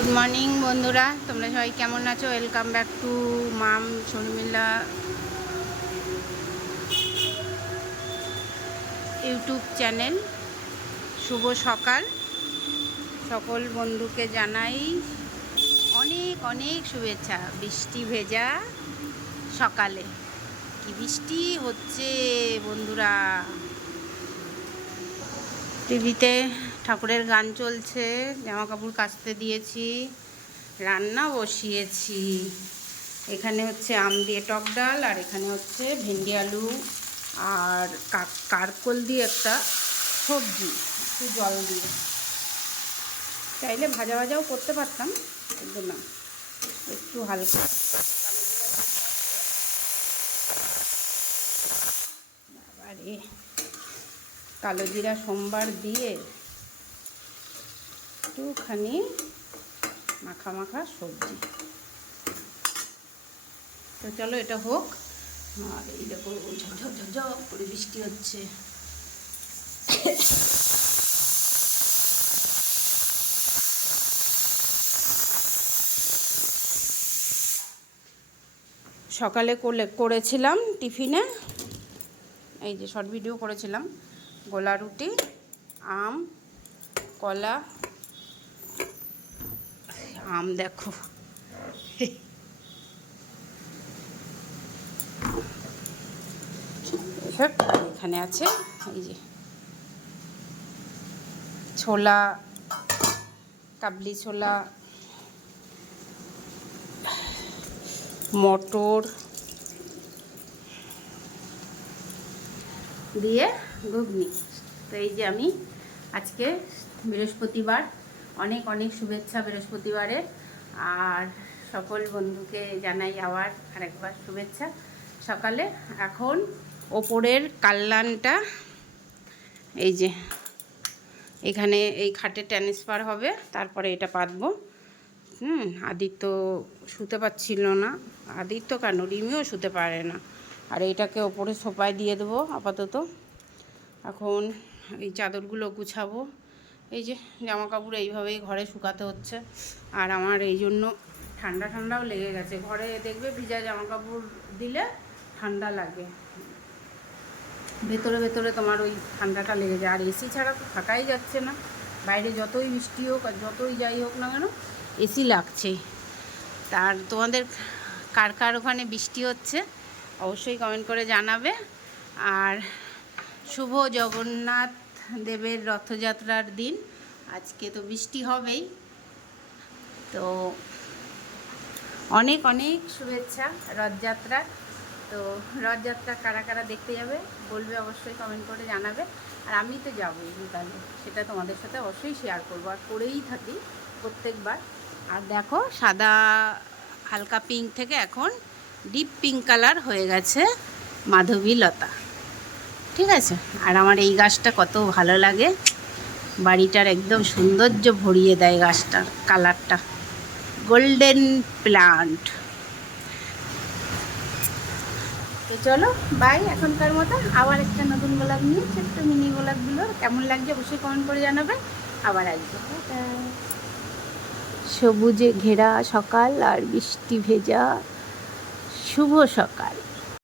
Good morning বন্ধুরা, তোমরা সবাই কেমন আছো? Welcome back to mum Sharmila YouTube channel. শুভ সকাল। সকল বন্ধুকে জানাই অনেক অনেক শুভেচ্ছা। বৃষ্টি ভেজা সকালে কি বৃষ্টি হচ্ছে বন্ধুরা। টিভিতে ঠাকুরের গান চলছে, জামা কাপড় কাচতে দিয়েছি, রান্না বসিয়েছি। এখানে হচ্ছে আম দিয়ে টক ডাল, আর এখানে হচ্ছে ভেন্ডি আলু আর কারকোল দিয়ে একটা সবজি, একটু জল দিয়ে। চাইলে ভাজা ভাজাও করতে পারতাম, কিন্তু না, একটু হালকা বাবারে কালো জিরা সোমবার দিয়ে একটুখানি মাখা মাখা সবজি। তো চলো এটা হোক। আর এই দেখো ঝপ করে বৃষ্টি হচ্ছে। সকালে করেছিলাম টিফিনে, এই যে শর্ট ভিডিও করেছিলাম, গোলা রুটি, আম, কলা, আম দেখো এসব। এখানে আছে এই যে ছোলা, কাবলি ছোলা, মটর দিয়ে ঘুগনি। তো এই যে আমি আজকে বৃহস্পতিবার, অনেক অনেক শুভেচ্ছা বৃহস্পতিবারে। আর সকল বন্ধুকে জানাই আবার আরেকবার শুভেচ্ছা সকালে। এখন ওপরের কাল্লানটা এই যে এখানে এই খাটে ট্রান্সফার হবে, তারপরে এটা পাতবো। আদিত্য শুতে পারছিল না, আদিত্য কেন, রিমিও শুতে পারে না। আর এইটাকে ওপরে সোফায় দিয়ে দেবো আপাতত। এখন এই চাদরগুলো গুছাবো। এই যে জামা কাপড় এইভাবেই ঘরে শুকাতে হচ্ছে। আর আমার এই জন্য ঠান্ডা ঠান্ডাও লেগে গেছে। ঘরে দেখবে ভিজা জামা কাপড় দিলে ঠান্ডা লাগে, ভেতরে ভেতরে তোমার ওই ঠান্ডাটা লেগে যায়। আর এসি ছাড়া তো থাকাই যাচ্ছে না, বাইরে যতই বৃষ্টি হোক আর যতই যাই হোক না কেন এসি লাগছেই। তার তোমাদের কার কার ওখানে বৃষ্টি হচ্ছে অবশ্যই কমেন্ট করে জানাবে। আর শুভ জগন্নাথ দেবের রথযাত্রার দিন, আজকে তো বৃষ্টি হবেই। তো অনেক অনেক শুভেচ্ছা রথযাত্রা। তো রথযাত্রা কারা কারা দেখতে যাবে বলবে, অবশ্যই কমেন্ট করে জানাবে। আর আমি তো যাবোই বিকালে, সেটা তোমাদের সাথে অবশ্যই শেয়ার করবো, আর করেই থাকি প্রত্যেকবার। আর দেখো সাদা হালকা পিঙ্ক থেকে এখন ডিপ পিঙ্ক কালার হয়ে গেছে মাধবীলতা, ঠিক আছে। আর আমার এই গাছটা কত ভালো লাগে, বাড়িটার একদম সৌন্দর্য ভরিয়ে দেয় গাছটার কালারটা, গোল্ডেন প্লান্ট। তো চলো বাই এখনকার মতো, আবার একটা নতুন গোলাপ নিয়ে, ছোট্ট মিনি গোলাপগুলো কেমন লাগছে অবশ্যই কমেন্ট করে জানাবে। আবার আসবো। সবুজে ঘেরা সকাল আর বৃষ্টি ভেজা শুভ সকাল।